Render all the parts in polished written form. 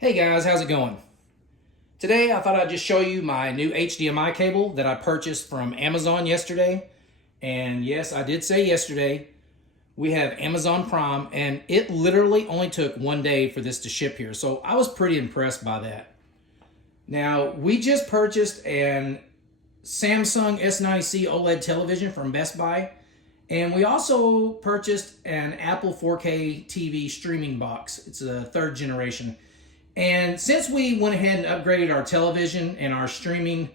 Hey guys, how's it going? Today I thought I'd just show you my new HDMI cable that I purchased from Amazon yesterday. And yes, I did say yesterday, we have Amazon Prime and it literally only took 1 day for this to ship here. So I was pretty impressed by that. Now, we just purchased an Samsung S90C OLED television from Best Buy. And we also purchased an Apple 4K TV streaming box. It's a 3rd generation. And since we went ahead and upgraded our television and our streaming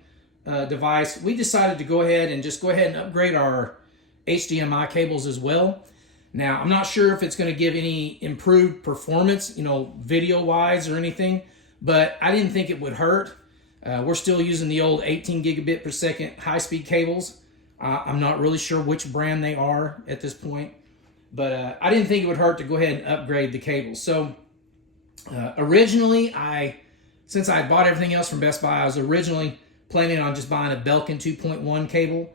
device, we decided to go ahead and upgrade our HDMI cables as well. Now, I'm not sure if it's going to give any improved performance, video-wise or anything, but I didn't think it would hurt. We're still using the old 18 gigabit per second high-speed cables. I'm not really sure which brand they are at this point, but I didn't think it would hurt to go ahead and upgrade the cables. So originally, since I bought everything else from Best Buy, I was originally planning on just buying a Belkin 2.1 cable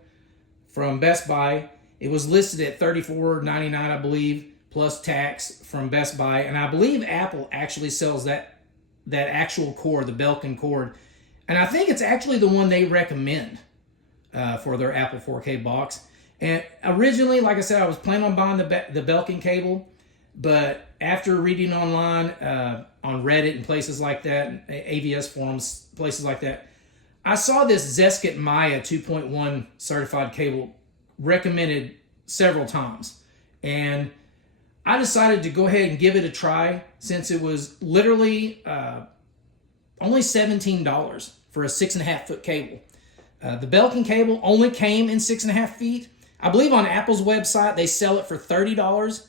from Best Buy. It was listed at $34.99, I believe, plus tax from Best Buy. And I believe Apple actually sells that actual cord, the Belkin cord. And I think it's actually the one they recommend for their Apple 4K box. And originally, like I said, I was planning on buying the Belkin cable. But after reading online on Reddit and places like that, AVS forums, places like that, I saw this ZESKIT Maya 2.1 certified cable recommended several times. And I decided to go ahead and give it a try since it was literally only $17 for a 6.5 foot cable. The Belkin cable only came in 6.5 feet. I believe on Apple's website they sell it for $30.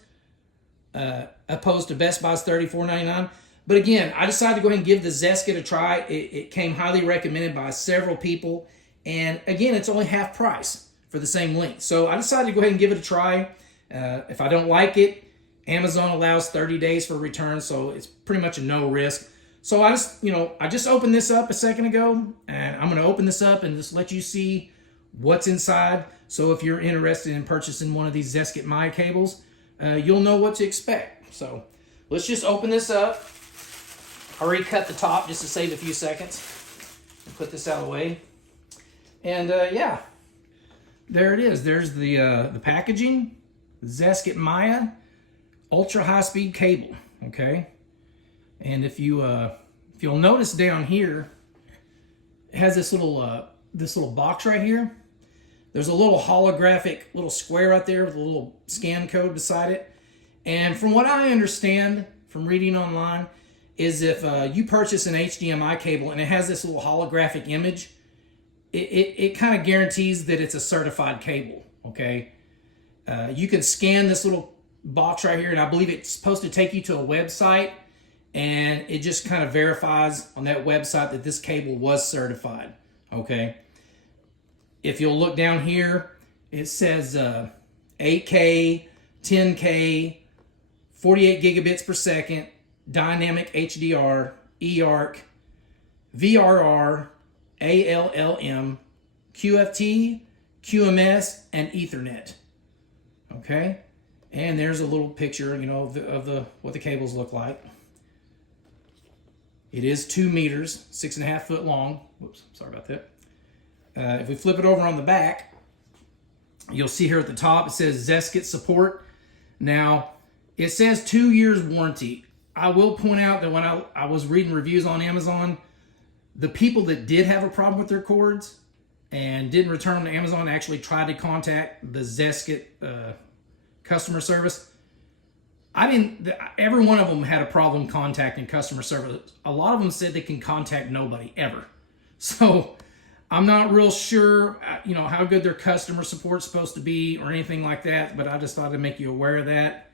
Opposed to Best Buy's $34.99. But again, I decided to go ahead and give the ZESKIT a try. It came highly recommended by several people. And again, it's only half price for the same length. So I decided to go ahead and give it a try. If I don't like it, Amazon allows 30 days for return, so it's pretty much a no risk. So I just opened this up a second ago, and I'm going to open this up and just let you see what's inside. So if you're interested in purchasing one of these ZESKIT Maya cables, you'll know what to expect. So let's just open this up. I already cut the top just to save a few seconds. And put this out of the way. And yeah, there it is. There's the packaging. ZESKIT Maya ultra high speed cable. Okay, and if you'll notice down here, it has this little box right here. There's a little holographic little square right there with a little scan code beside it. And from what I understand from reading online is if you purchase an HDMI cable and it has this little holographic image, it kind of guarantees that it's a certified cable, okay? You can scan this little box right here, and I believe it's supposed to take you to a website, and it just kind of verifies on that website that this cable was certified, okay? If you'll look down here, it says 8K, 10K, 48 gigabits per second, dynamic HDR, eARC, VRR, ALLM, QFT, QMS, and Ethernet. Okay, and there's a little picture, of what the cables look like. It is 2 meters, 6.5 foot long. Whoops, sorry about that. If we flip it over on the back, you'll see here at the top it says ZESKIT support. Now, it says 2 years warranty. I will point out that when I was reading reviews on Amazon, the people that did have a problem with their cords and didn't return them to Amazon actually tried to contact the ZESKIT customer service. Every one of them had a problem contacting customer service. A lot of them said they can contact nobody ever. So I'm not real sure, how good their customer support's supposed to be or anything like that, but I just thought I'd make you aware of that.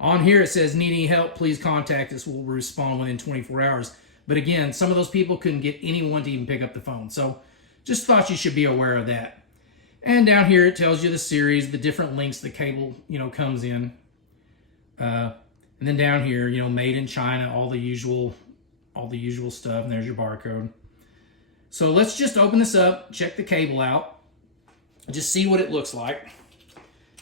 On here it says, need any help, please contact us. We'll respond within 24 hours. But again, some of those people couldn't get anyone to even pick up the phone. So just thought you should be aware of that. And down here it tells you the series, the different links the cable, comes in. And then down here, made in China, all the usual stuff. And there's your barcode. So let's just open this up, check the cable out, just see what it looks like.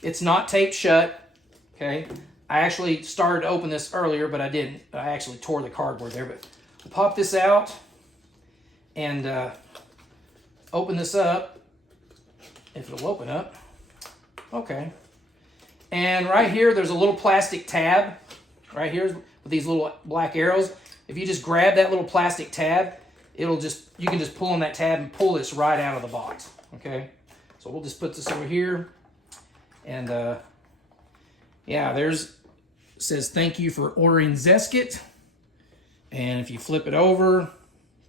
It's not taped shut, okay? I actually started to open this earlier, but I didn't. I actually tore the cardboard there. But we'll pop this out and open this up, if it'll open up. Okay. And right here, there's a little plastic tab right here with these little black arrows. If you just grab that little plastic tab, you can just pull on that tab and pull this right out of the box. Okay. So we'll just put this over here. And yeah, it says thank you for ordering ZESKIT. And if you flip it over,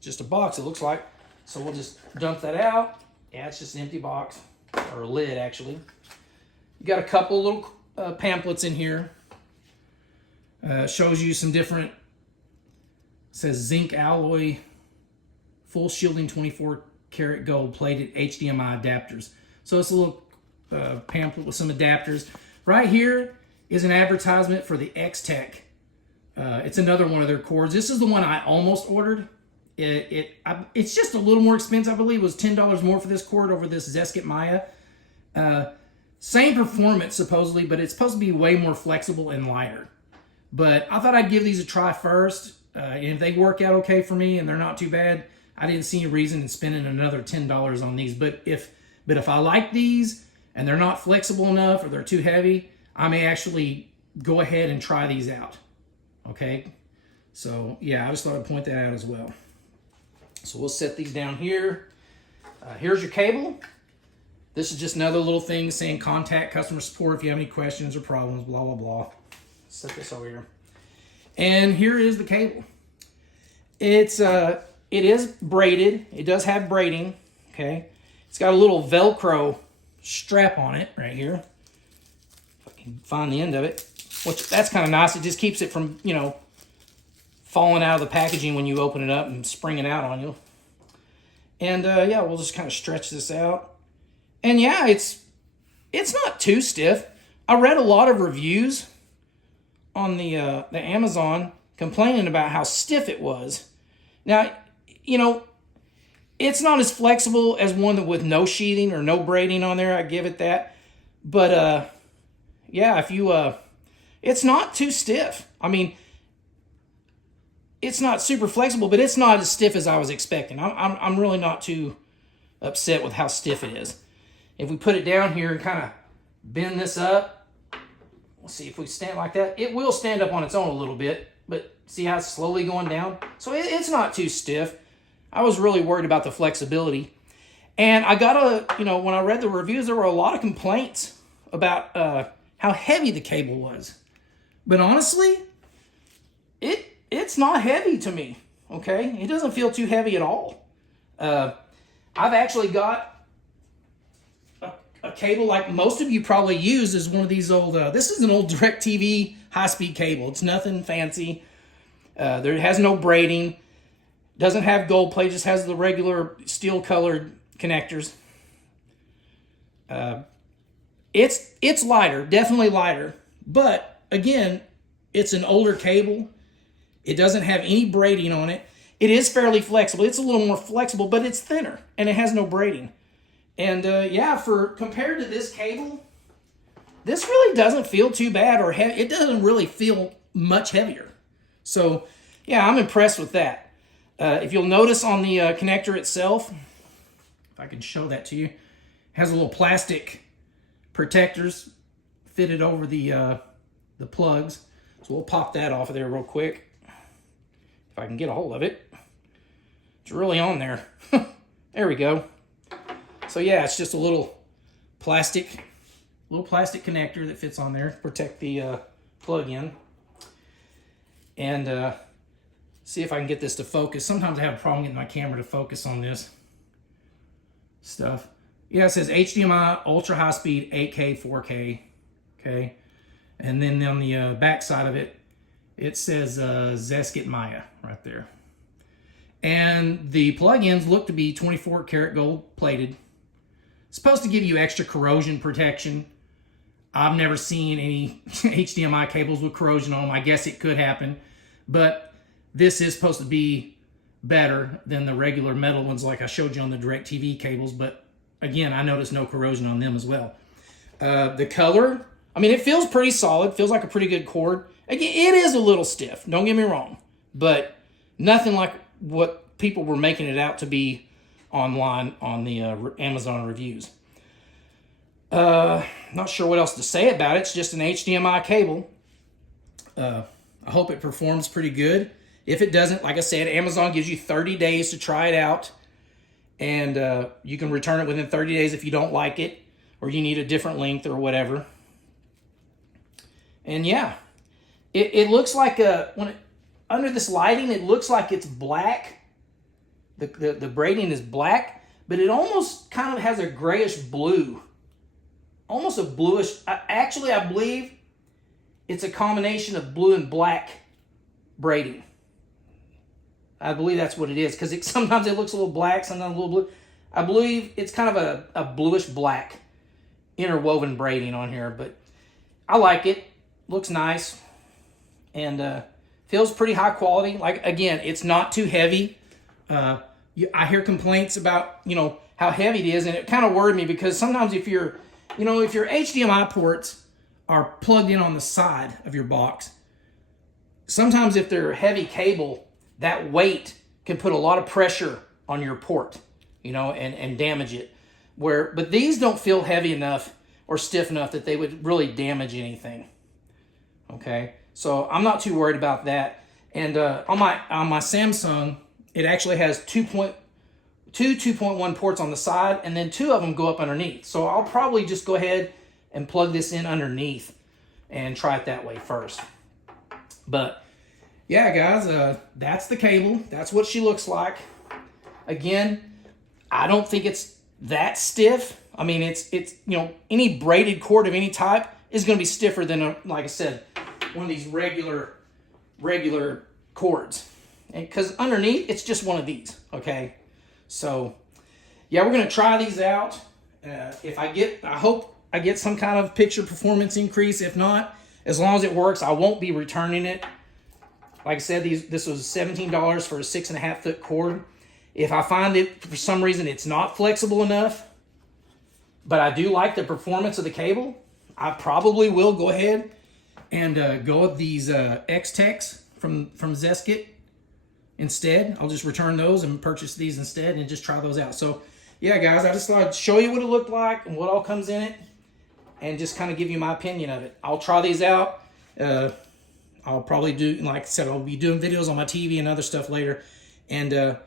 just a box it looks like. So we'll just dump that out. Yeah, it's just an empty box, or a lid actually. You got a couple little pamphlets in here. Shows you some different, says zinc alloy, full shielding 24 karat gold plated HDMI adapters. So it's a little pamphlet with some adapters. Right here is an advertisement for the X-Tech. It's another one of their cords. This is the one I almost ordered. It's just a little more expensive. I believe it was $10 more for this cord over this ZESKIT Maya. Same performance supposedly, but it's supposed to be way more flexible and lighter. But I thought I'd give these a try first. And if they work out okay for me and they're not too bad, I didn't see any reason in spending another $10 on these. But if I like these and they're not flexible enough or they're too heavy, I may actually go ahead and try these out. Okay? So yeah, I just thought I'd point that out as well. So we'll set these down here. Here's your cable. This is just another little thing saying contact customer support if you have any questions or problems, blah, blah, blah. Set this over here. And here is the cable. It is braided. It does have braiding, okay? It's got a little Velcro strap on it right here. If I can find the end of it, which that's kind of nice. It just keeps it from, falling out of the packaging when you open it up and springing out on you. And yeah, we'll just kind of stretch this out. And yeah, it's not too stiff. I read a lot of reviews on the Amazon complaining about how stiff it was. Now, it's not as flexible as one with no sheathing or no braiding on there. I give it that. But yeah, if you it's not too stiff. I mean, it's not super flexible, but it's not as stiff as I was expecting. I'm really not too upset with how stiff it is. If we put it down here and kind of bend this up, we'll see if we stand like that. It will stand up on its own a little bit, but see how it's slowly going down? So it's not too stiff. I was really worried about the flexibility. And I got when I read the reviews, there were a lot of complaints about how heavy the cable was. But honestly, it's not heavy to me, okay? It doesn't feel too heavy at all. I've actually got a cable like most of you probably use is one of these old, this is an old DirecTV high-speed cable. It's nothing fancy. There has no braiding. Doesn't have gold plate, just has the regular steel-colored connectors. It's lighter, definitely lighter. But, again, it's an older cable. It doesn't have any braiding on it. It is fairly flexible. It's a little more flexible, but it's thinner, and it has no braiding. And yeah, compared to this cable, this really doesn't feel too bad, or it doesn't really feel much heavier. So yeah, I'm impressed with that. If you'll notice on the connector itself, if I can show that to you, it has a little plastic protectors fitted over the plugs. So we'll pop that off of there real quick. If I can get a hold of it. It's really on there. There we go. So yeah, it's just a little plastic connector that fits on there to protect the plug-in. And see if I can get this to focus. Sometimes I have a problem getting my camera to focus on this stuff. Yeah, it says HDMI, ultra high speed, 8K, 4K. Okay. And then on the back side of it, it says ZESKIT Maya right there. And the plug-ins look to be 24 karat gold plated. Supposed to give you extra corrosion protection. I've never seen any HDMI cables with corrosion on them. I guess it could happen. But this is supposed to be better than the regular metal ones like I showed you on the DirecTV cables. But again, I noticed no corrosion on them as well. The color, I mean, it feels pretty solid, feels like a pretty good cord. Again, it is a little stiff, don't get me wrong, but nothing like what people were making it out to be online on the Amazon reviews. Not sure what else to say about it. It's just an HDMI cable. I hope it performs pretty good. If it doesn't, like I said, Amazon gives you 30 days to try it out. And you can return it within 30 days if you don't like it or you need a different length or whatever. And yeah, it looks like under this lighting, it looks like it's black. The braiding is black, but it almost kind of has a grayish blue. Almost a bluish. Actually, I believe it's a combination of blue and black braiding. I believe that's what it is, because sometimes it looks a little black, sometimes a little blue. I believe it's kind of a bluish black interwoven braiding on here, but I like it. Looks nice and feels pretty high quality. Like, again, it's not too heavy. I hear complaints about, how heavy it is, and it kind of worried me, because sometimes if your HDMI ports are plugged in on the side of your box, sometimes if they're heavy cable, that weight can put a lot of pressure on your port, and damage it. But these don't feel heavy enough or stiff enough that they would really damage anything. Okay, so I'm not too worried about that. And on my Samsung, it actually has two 2.1 ports on the side, and then 2 of them go up underneath. So I'll probably just go ahead and plug this in underneath and try it that way first. But yeah, guys, that's the cable. That's what she looks like. Again, I don't think it's that stiff. I mean, it's any braided cord of any type is going to be stiffer than, like I said, one of these regular cords. And because underneath, it's just one of these, okay? So, yeah, we're going to try these out. I hope I get some kind of picture performance increase. If not, as long as it works, I won't be returning it. Like I said, this was $17 for a 6.5 foot cord. If I find it, for some reason, it's not flexible enough, but I do like the performance of the cable, I probably will go ahead and go with these X-Techs from ZESKIT instead. I'll just return those and purchase these instead and just try those out. So, yeah, guys, I just thought I'd show you what it looked like and what all comes in it and just kind of give you my opinion of it. I'll try these out. I'll probably do, like I said, I'll be doing videos on my TV and other stuff later. And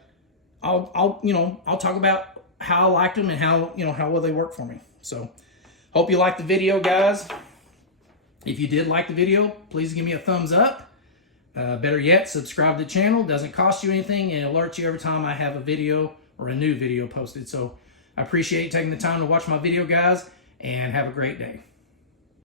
I'll talk about how I liked them and how well they work for me. So, hope you liked the video, guys. If you did like the video, please give me a thumbs up. Better yet, subscribe to the channel. Doesn't cost you anything and alerts you every time I have a video or a new video posted. So I appreciate you taking the time to watch my video, guys, and have a great day.